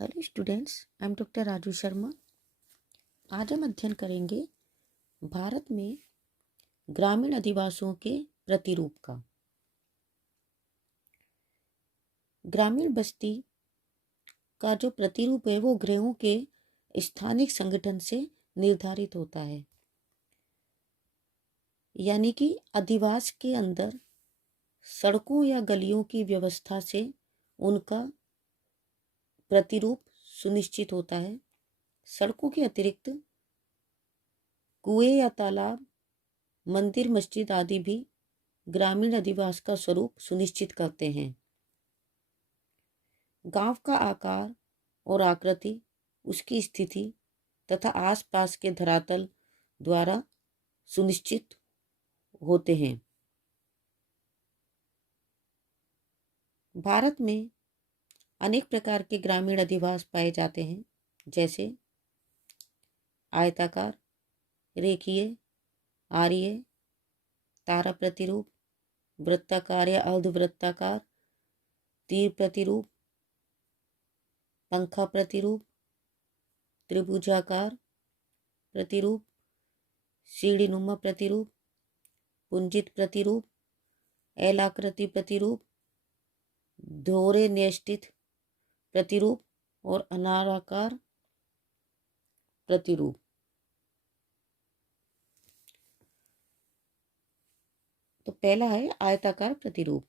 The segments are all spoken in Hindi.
Hello students, I am doctor Raju Sharma. आज हम अध्ययन करेंगे भारत में ग्रामीण अधिवासियों के प्रतिरूप का। ग्रामीण बस्ती का जो प्रतिरूप है वो ग्रामों के स्थानिक संगठन से निर्धारित होता है, यानी कि अधिवास के अंदर सड़कों या गलियों की व्यवस्था से उनका प्रतिरूप सुनिश्चित होता है। सड़कों के अतिरिक्त कुएं या तालाब, मंदिर, मस्जिद आदि भी ग्रामीण अधिवास का स्वरूप सुनिश्चित करते हैं। गांव का आकार और आकृति उसकी स्थिति तथा आसपास के धरातल द्वारा सुनिश्चित होते हैं। भारत में अनेक प्रकार के ग्रामीण अधिवास पाए जाते हैं, जैसे आयताकार, रेखीय, आर्य, तारा प्रतिरूप, वृत्ताकार या अर्धवृत्ताकार, तीर प्रतिरूप, पंखा प्रतिरूप, त्रिभुजाकार प्रतिरूप, सीढ़ीनुमा प्रतिरूप, पुंजित प्रतिरूप, एल आकृति प्रतिरूप, दोहरे न्यष्टित प्रतिरूप और अनाराकार प्रतिरूप। तो पहला है आयताकार प्रतिरूप।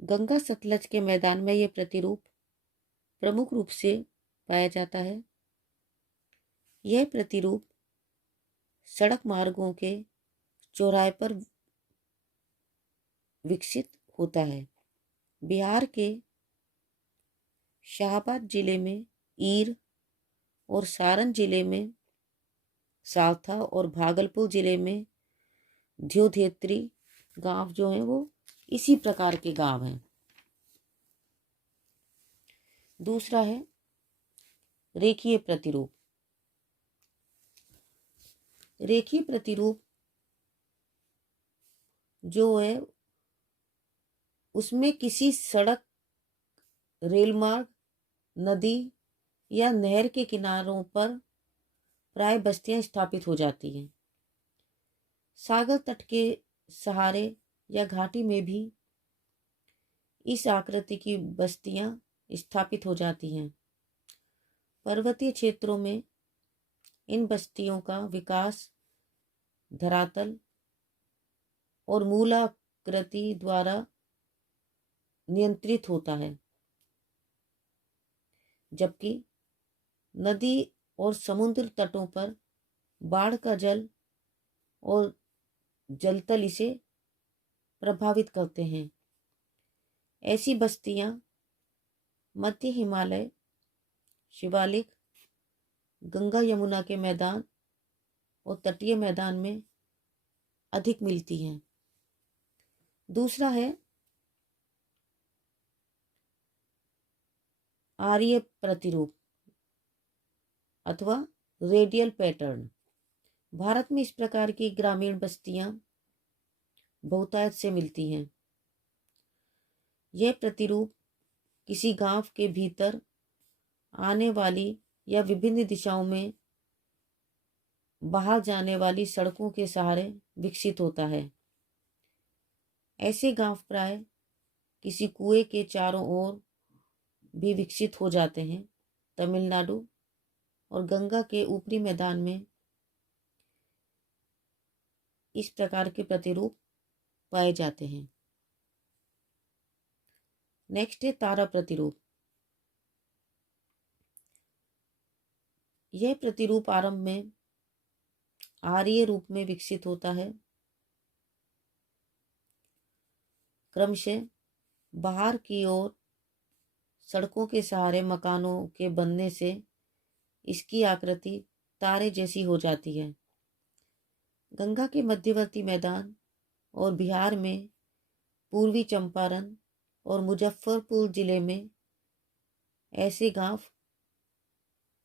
गंगा सतलज के मैदान में यह प्रतिरूप प्रमुख रूप से पाया जाता है। यह प्रतिरूप सड़क मार्गों के चौराहे पर विकसित होता है। बिहार के शाहबाद जिले में ईर और सारण जिले में सालथा और भागलपुर जिले में द्योधेत्री गांव जो है वो इसी प्रकार के गांव हैं। दूसरा है रेखीय प्रतिरूप। रेखीय प्रतिरूप जो है उसमें किसी सड़क, रेल मार्ग, नदी या नहर के किनारों पर प्राय बस्तियां स्थापित हो जाती हैं। सागर तट के सहारे या घाटी में भी इस आकृति की बस्तियां स्थापित हो जाती हैं। पर्वतीय क्षेत्रों में इन बस्तियों का विकास धरातल और मूलाकृति द्वारा नियंत्रित होता है, जबकि नदी और समुद्र तटों पर बाढ़ का जल और जलतल इसे प्रभावित करते हैं। ऐसी बस्तियां मध्य हिमालय, शिवालिक, गंगा यमुना के मैदान और तटीय मैदान में अधिक मिलती हैं। दूसरा है आर्य प्रतिरूप अथवा रेडियल पैटर्न। भारत में इस प्रकार की ग्रामीण बस्तियां बहुतायत से मिलती हैं। यह प्रतिरूप किसी गांव के भीतर आने वाली या विभिन्न दिशाओं में बाहर जाने वाली सड़कों के सहारे विकसित होता है। ऐसे गांव प्राय किसी कुएं के चारों ओर भी विकसित हो जाते हैं। तमिलनाडु और गंगा के ऊपरी मैदान में इस प्रकार के प्रतिरूप पाए जाते हैं। नेक्स्ट है तारा प्रतिरूप। यह प्रतिरूप आरंभ में आर्य रूप में विकसित होता है। क्रमशः बाहर की ओर सड़कों के सहारे मकानों के बनने से इसकी आकृति तारे जैसी हो जाती है। गंगा के मध्यवर्ती मैदान और बिहार में पूर्वी चंपारण और मुजफ्फरपुर जिले में ऐसे गांव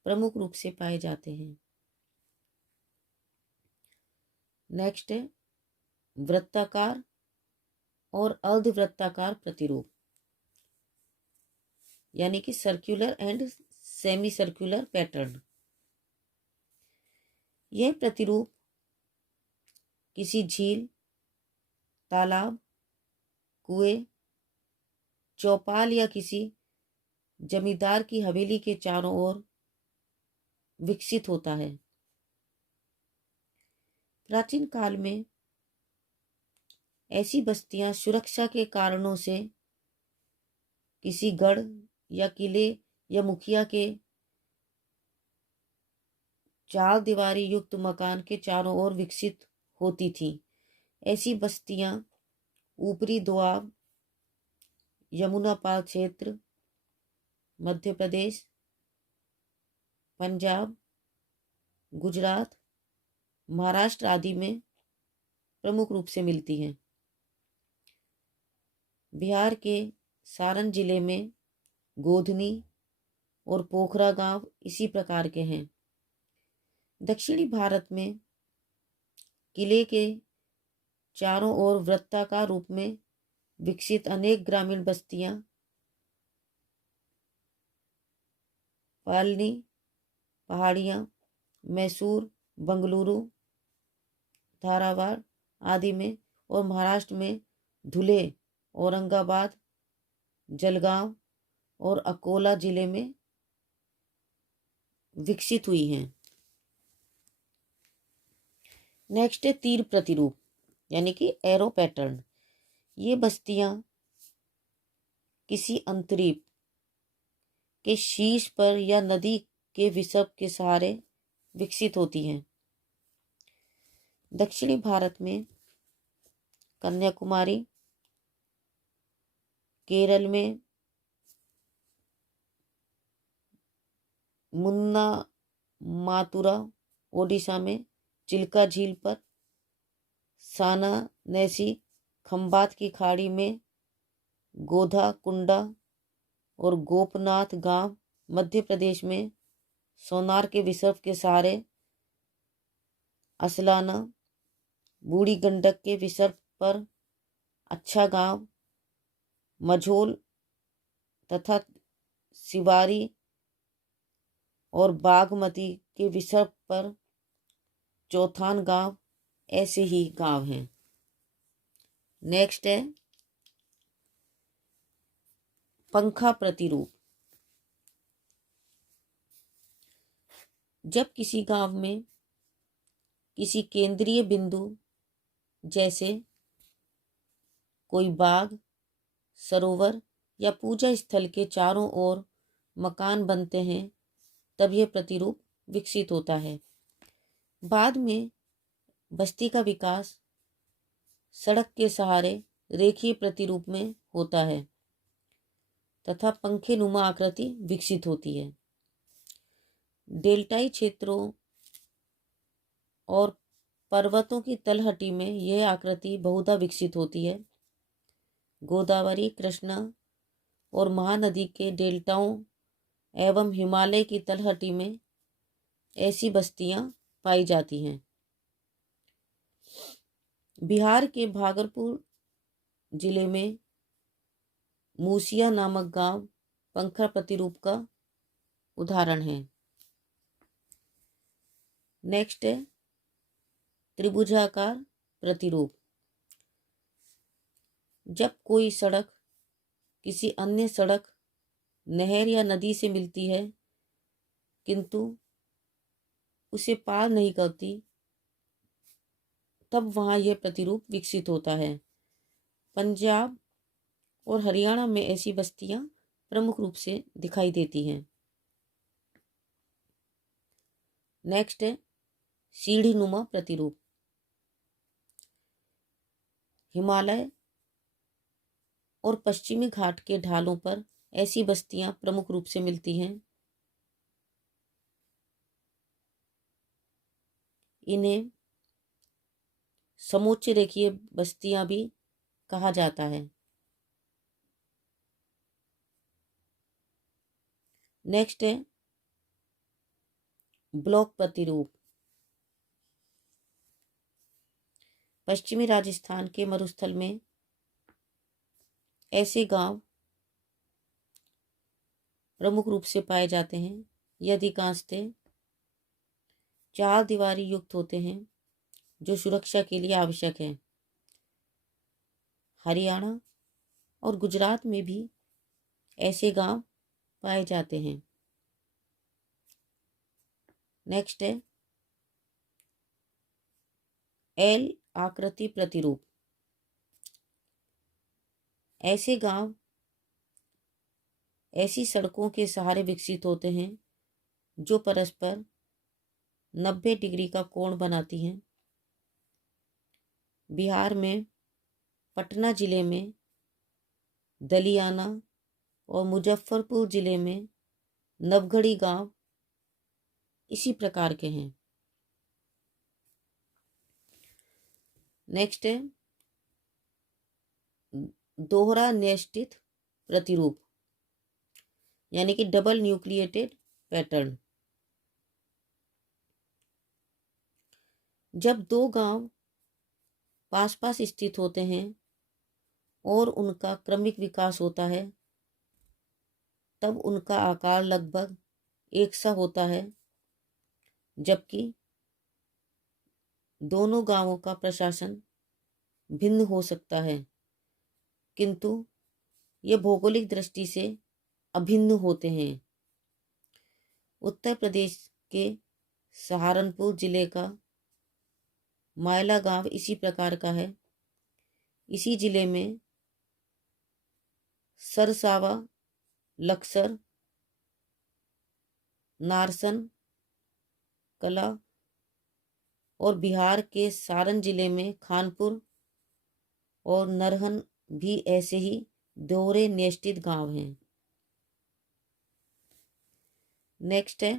प्रमुख रूप से पाए जाते हैं। नेक्स्ट है वृत्ताकार और अर्धवृत्ताकार प्रतिरूप। यानी कि circular and semi circular pattern. यह प्रतिरूप किसी झील, तालाब, कुएं, चौपाल या किसी जमींदार की हवेली के चारों ओर विकसित होता है। प्राचीन काल में ऐसी बस्तियां सुरक्षा के कारणों से किसी गढ़ या किले या मुखिया के चार दीवारी युक्त मकान के चारों ओर विकसित होती थीं। ऐसी बस्तियां ऊपरी दोआब, यमुना पार क्षेत्र, मध्य प्रदेश, पंजाब, गुजरात, महाराष्ट्र आदि में प्रमुख रूप से मिलती हैं। बिहार के सारण जिले में गोधनी और पोखरा गांव इसी प्रकार के हैं। दक्षिणी भारत में किले के चारों ओर वृत्ताकार रूप में विकसित अनेक ग्रामीण बस्तियां पालनी, पहाड़ियाँ, मैसूर, बंगलुरु, धारावाड़ आदि में और महाराष्ट्र में धुले, औरंगाबाद, जलगांव और अकोला जिले में विकसित हुई हैं। नेक्स्ट है तीर प्रतिरूप यानी कि एरो पैटर्न। ये बस्तियां किसी अंतरीप के शीर्ष पर या नदी के विसर्प के सहारे विकसित होती हैं। दक्षिणी भारत में कन्याकुमारी, केरल में मुन्ना मातुरा, ओडिशा में चिल्का झील पर, साना नैसी, खंबात की खाड़ी में गोधा कुंडा और गोपनाथ गांव, मध्य प्रदेश में सोनार के विसर्प के सहारे असलाना, बूढ़ी गंडक के विसर्प पर अच्छा गांव, मझोल तथा सिवारी और बागमती के विसर्प पर चौथान गांव ऐसे ही गांव हैं। नेक्स्ट है पंखा प्रतिरूप। जब किसी गांव में किसी केंद्रीय बिंदु जैसे कोई बाग, सरोवर या पूजा स्थल के चारों ओर मकान बनते हैं तब यह प्रतिरूप विकसित होता है। बाद में बस्ती का विकास सड़क के सहारे रेखीय प्रतिरूप में होता है तथा पंखे नुमा आकृति विकसित होती है। डेल्टाई क्षेत्रों और पर्वतों की तलहटी में यह आकृति बहुधा विकसित होती है। गोदावरी, कृष्णा और महानदी के डेल्टाओं एवं हिमालय की तलहटी में ऐसी बस्तियां पाई जाती हैं। बिहार के भागलपुर जिले में मूसिया नामक गांव पंखा प्रतिरूप का उदाहरण है। नेक्स्ट है त्रिभुजाकार प्रतिरूप। जब कोई सड़क किसी अन्य सड़क, नहर या नदी से मिलती है किंतु उसे पार नहीं करती तब वहाँ यह प्रतिरूप विकसित होता है। पंजाब और हरियाणा में ऐसी बस्तियां प्रमुख रूप से दिखाई देती हैं। नेक्स्ट है सीढ़ी नुमा प्रतिरूप। हिमालय और पश्चिमी घाट के ढालों पर ऐसी बस्तियां प्रमुख रूप से मिलती हैं। इन्हें समोच्च रेखीय बस्तियां भी कहा जाता है। नेक्स्ट है ब्लॉक प्रतिरूप। पश्चिमी राजस्थान के मरुस्थल में ऐसे गांव प्रमुख रूप से पाए जाते हैं। ये अधिकांशतः 4 दीवारी युक्त होते हैं जो सुरक्षा के लिए आवश्यक है। हरियाणा और गुजरात में भी ऐसे गांव पाए जाते हैं। नेक्स्ट है एल आकृति प्रतिरूप। ऐसे गांव ऐसी सड़कों के सहारे विकसित होते हैं जो परस्पर 90 डिग्री का कोण बनाती हैं। बिहार में पटना जिले में दलियाना और मुजफ्फरपुर जिले में नवगढ़ी गांव इसी प्रकार के हैं। नेक्स्ट है दोहरा न्यष्टित प्रतिरूप यानी कि डबल न्यूक्लिएटेड पैटर्न। जब दो गांव पास पास स्थित होते हैं और उनका क्रमिक विकास होता है तब उनका आकार लगभग एक सा होता है, जबकि दोनों गांवों का प्रशासन भिन्न हो सकता है, किंतु ये भौगोलिक दृष्टि से अभिन्न होते हैं। उत्तर प्रदेश के सहारनपुर जिले का मायला गांव इसी प्रकार का है। इसी जिले में सरसावा, लक्सर, नारसन कला और बिहार के सारण जिले में खानपुर और नरहन भी ऐसे ही दोहरे निश्चित गांव हैं। नेक्स्ट है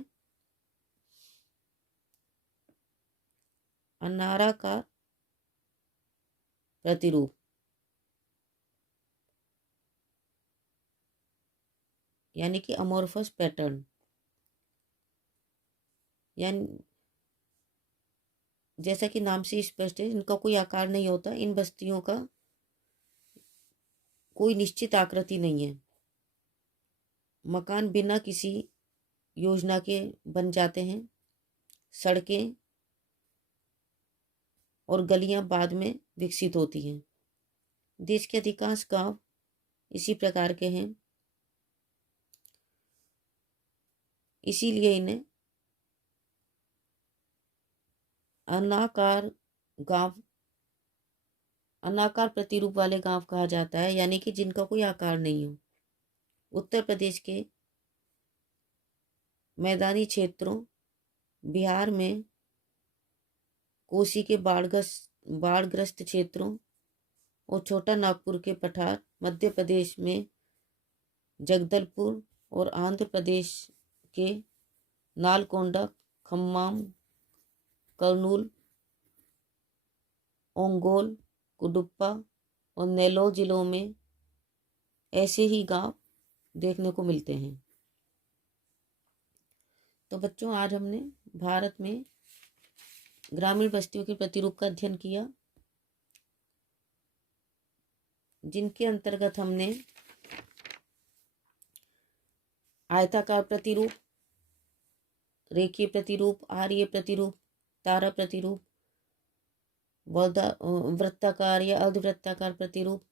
अनाराकार प्रतिरूप यानी कि अमोर्फस पैटर्न। यानी जैसा कि नाम से स्पष्ट है, इनका कोई आकार नहीं होता। इन बस्तियों का कोई निश्चित आकृति नहीं है। मकान बिना किसी योजना के बन जाते हैं। सड़कें और गलियां बाद में विकसित होती हैं। देश के अधिकांश गांव इसी प्रकार के हैं, इसीलिए इन्हें अनाकार गांव, अनाकार प्रतिरूप वाले गांव कहा जाता है, यानी कि जिनका कोई आकार नहीं हो। उत्तर प्रदेश के मैदानी क्षेत्रों, बिहार में कोसी के बाढ़ग्रस्त क्षेत्रों और छोटा नागपुर के पठार, मध्य प्रदेश में जगदलपुर और आंध्र प्रदेश के नालकोंडा, खम्माम, कर्नूल, ओंगोल, कुडुप्पा और नेल्लोर जिलों में ऐसे ही गांव देखने को मिलते हैं। तो बच्चों, आज हमने भारत में ग्रामीण बस्तियों के प्रतिरूप का अध्ययन किया, जिनके अंतर्गत हमने आयताकार प्रतिरूप, रेखीय प्रतिरूप, आर्य प्रतिरूप, तारा प्रतिरूप, वृत्ताकार या अर्धवृत्ताकार प्रतिरूप,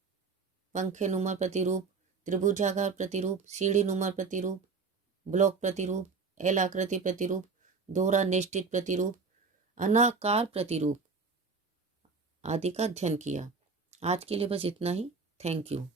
पंखेनुमा प्रतिरूप, त्रिभुजाकार प्रतिरूप, सीढ़ीनुमा प्रतिरूप, ब्लॉक प्रतिरूप, एल आकृति प्रतिरूप, दोहरा निश्चित प्रतिरूप, अनाकार प्रतिरूप आदि का अध्ययन किया। आज के लिए बस इतना ही। Thank you.